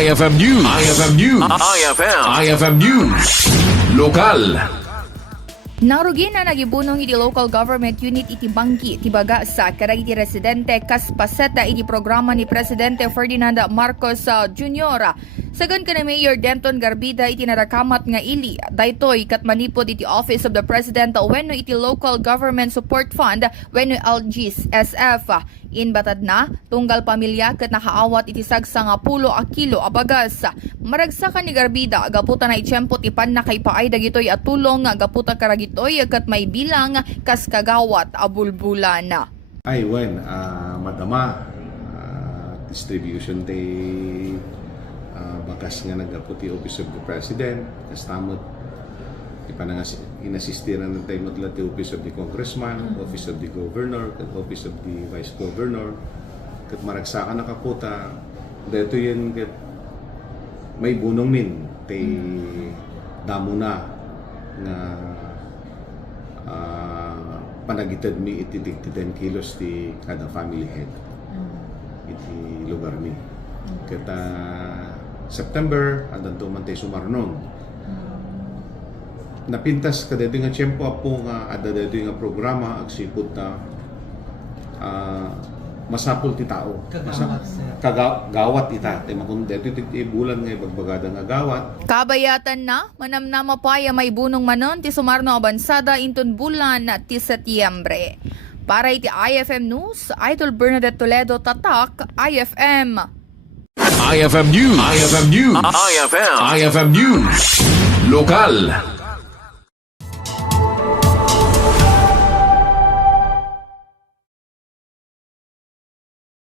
IFM News. IFM News. IFM News. Lokal. Narugin na nagibunong iti local government unit iti Banggi, tibaga sa karagiti residente kas paseta iti programa ni Presidente Ferdinand Marcos Jr. Sagan ka ni Mayor Denton Garbida iti narakamat nga ili, daytoy kat manipod iti Office of the President wenno iti Local Government Support Fund wenno LGS SF. Inbatad na, tunggal pamilya kat nakaawat iti sagsa nga 10 kilo abagas. Maragsakan ni Garbida, gaputa na itsyempo tipan na kay paay dagitoy at tulong gaputa karagitoy kat may bilang kas kagawat abulbulan. Ay, madama distribution day bakas nga nagaputi Office of the President, kastamot ipanangas inasistiran ng tayo matla ti Office of the Congressman, Office of the Governor, kat Office of the Vice Governor, kat maragsakan na kaputa, dito yan kat may bunong min, tay damo na nga panagitad mi iti 10 kilos ti kada family head iti lugar mi. Kata September, andan to man tayo sumarnon. Napintas ka dito nga tiyempo po nga ada dito nga programa agsipot na masapul ti tao. Kagawat ita. Dito ti bulan nga ibagbagada nga gawat. Kabayatan na, manamnama paya may bunong manon ti sumarno abansada inton bulan ti Setyembre. Para iti IFM News, Idol Bernadette Toledo, Tatak, IFM. IFM News. IFM News. IFM News. Lokal.